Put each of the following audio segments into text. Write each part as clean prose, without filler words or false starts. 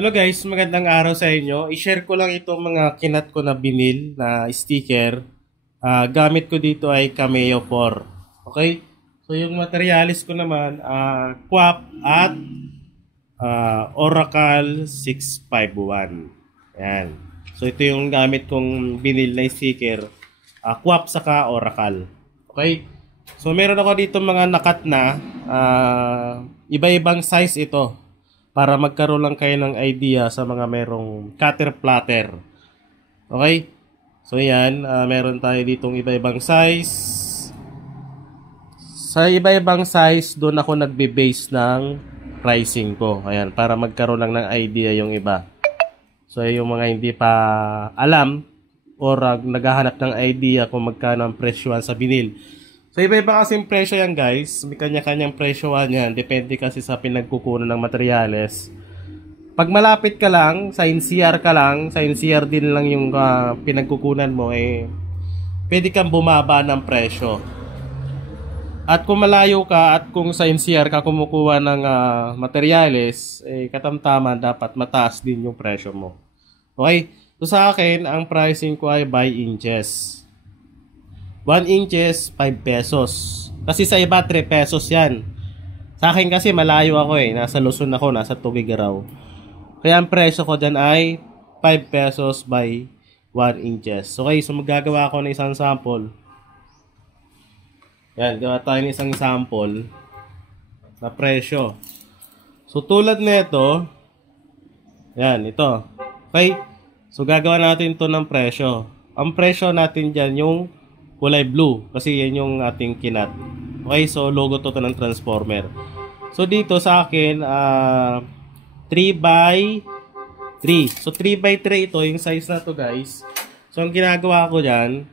Hello guys, magandang araw sa inyo. I-share ko lang itong mga kinat ko na binil na sticker. Gamit ko dito ay Cameo 4. Okay? So yung materialis ko naman, QAP at Oracle 651. Yan. So ito yung gamit kong binil na sticker. QAP saka Oracle. Okay? So meron ako dito mga nakat na iba-ibang size ito, para magkaroon lang kayo ng idea sa mga merong cutter platter. Okay? So yan, meron tayo ditong iba-ibang size. Sa iba-ibang size, doon ako nagbe-base ng pricing ko. Ayan, para magkaroon lang ng idea yung iba. So yung mga hindi pa alam or naghahanap ng idea kung magkano ang presyohan sa binil. So iba-iba kasing presyo yan guys. May kanya-kanyang presyohan yan. Depende kasi sa pinagkukunan ng materyales. Pag malapit ka lang, sa NCR ka lang, sa NCR din lang yung pinagkukunan mo, pwede kang bumaba ng presyo. At kung malayo ka at kung sa NCR ka kumukuha ng materyales, katamtaman dapat mataas din yung presyo mo. Okay? So sa akin, ang pricing ko ay by inches. 1 inches, 5 pesos. Kasi sa iba, 3 pesos yan. Sa akin kasi malayo ako nasa Luzon ako, nasa Tugigaraw. Kaya ang presyo ko dyan ay 5 pesos by 1 inches. Okay, so magagawa ako ng isang sample. Yan, gawa tayo ng isang sample na presyo. So tulad nito, yan, ito. Okay, so gagawa natin ito ng presyo. Ang presyo natin dyan yung kulay blue, kasi yan yung ating kinat. Okay, so logo to ng transformer. So dito sa akin, 3 by 3. So 3 by 3 ito, yung size na to guys. So ang ginagawa ko dyan,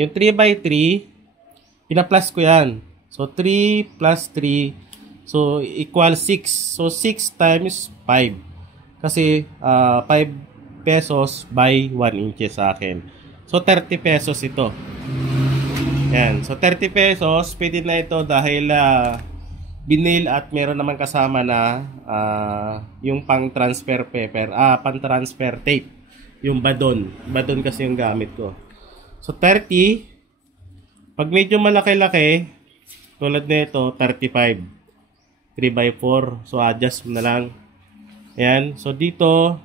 yung 3 by 3, pina-plus ko yan. So 3 plus 3, so equal 6. So 6 times 5. Kasi 5 pesos by 1 inches sa akin. So 30 pesos ito. Yan. So 30 pesos, pwede na ito dahil binil at meron naman kasama na yung pang transfer paper, pang transfer tape, yung badon. Badon kasi yung gamit ko. So 30. Pag medyo malaki-laki, tulad nito, 35. 3 by 4. So adjust mo na lang. Yan. So dito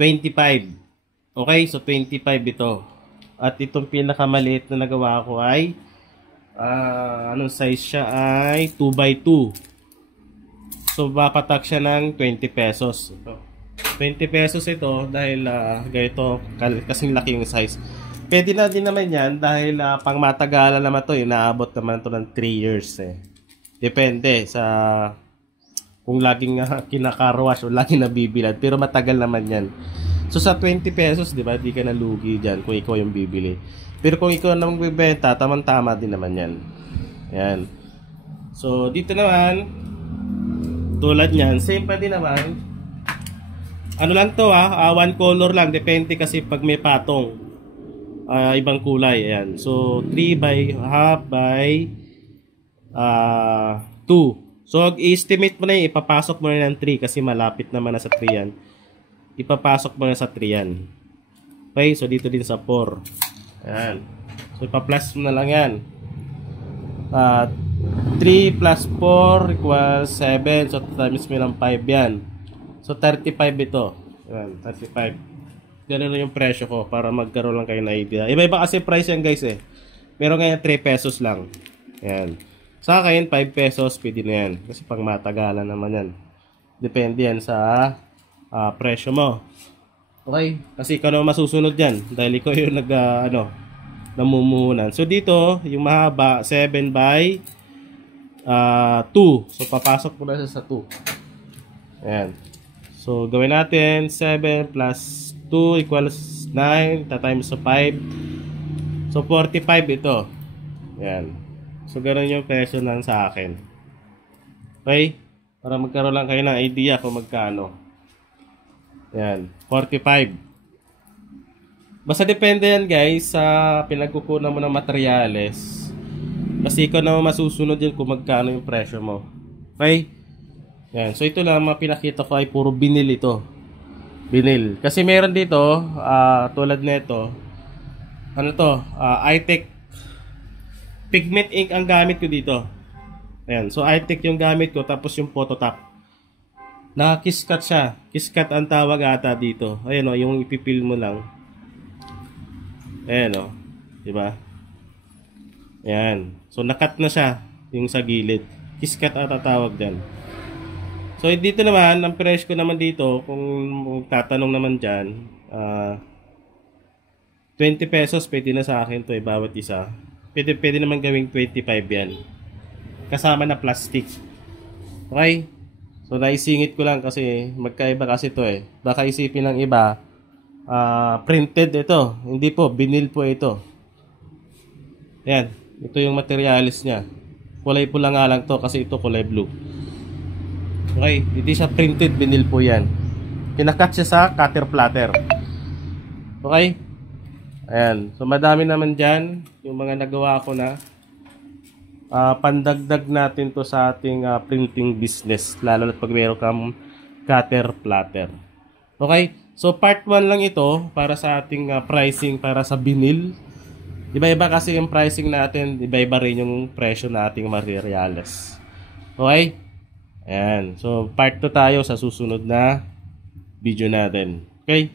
25. Okay, so 25 ito. At itong pinakamaliit na nagawa ko ay anong size siya ay 2 by 2. So papatak siya ng 20 pesos. Ito. 20 pesos ito dahil ganito kasing laki yung size. Pwede na din naman yan dahil pang matagalan naman to, inaabot naman to ng 3 years Depende sa kung laging kinakarwash o laging nabibilad, pero matagal naman yan. So sa 20 pesos, di ba, di ka nalugi dyan kung ikaw yung bibili. Pero kung ikaw na magbibenta, tamang-tama din naman yan. Yan. So dito naman, tulad nyan, same pa din naman. Ano lang to one color lang, depende kasi pag may patong. Ibang kulay, ayan. So 3 by half by 2. So i-estimate mo na yun, ipapasok mo na ng 3 kasi malapit naman na sa 3 yan. Ipapasok mo na sa 3 yan. Okay, so dito din sa 4. Ayan. So ipa-plus mo na lang yan. 3 plus 4 equals 7. So times mo ng 5 yan. So 35 ito. Ayan, 35. Ganun lang yung presyo ko para magkaroon lang kayo na idea. Iba-iba kasi price yan guys Meron ngayon 3 pesos lang. Ayan. Sa akin 5 pesos pwede na yan. Kasi pang matagalan naman yan. Depende yan sa presyo mo. Okay? Kasi ikaw naman masusunod dyan. Dahil ikaw yung namumuhunan. So dito, yung mahaba, 7 by 2. So papasok mo na sa 2. Ayan. So gawin natin, 7 plus 2 equals 9. Times sa 5. So 45 ito. Ayan. So ganun yung presyo lang sa akin. Okay? Para magkaroon lang kayo ng idea kung magkano. Yan, 45. Basta depende yan guys sa pinagkukunan mo ng materyales. Kasi ikaw naman masusunod yun kung magkano yung presyo mo. Okay? Yan. So ito lang mga pinakita ko ay puro vinyl ito. Vinyl. Kasi meron dito, tulad nito, ano to, iTech pigment ink ang gamit ko dito. Ayan. So iTech yung gamit ko, tapos yung Phototop. Naka-kiss-cut siya. Kiss-cut ang tawag ata dito. Ayan o, yung ipipil mo lang. Ayan o. Diba? Ayan. So nakat na siya, yung sa gilid. Kiss-cut ata tawag dyan. So dito naman, ang price ko naman dito, kung tatanong naman dyan, 20 pesos pwede na sa akin to bawat isa. Pwede naman gawing 25 yan. Kasama na plastic. Okay? So naisingit ko lang kasi magkaiba kasi to Baka isipin ng iba, printed ito. Hindi po, vinyl po ito. Ayan. Ito yung materialis niya. Kulay pula nga lang to kasi ito kulay blue. Okay? Hindi siya printed, vinyl po yan. Kinakat siya sa cutter platter. Okay? Ayan. So madami naman dyan yung mga nagawa ko na pandagdag natin to sa ating printing business, lalo na pag meron kang cutter platter. Okay? So part 1 lang ito para sa ating pricing para sa vinyl. Iba-iba kasi yung pricing natin, iba-iba rin yung presyo na ating materials. Okay? Ayan. So part 2 tayo sa susunod na video natin. Okay?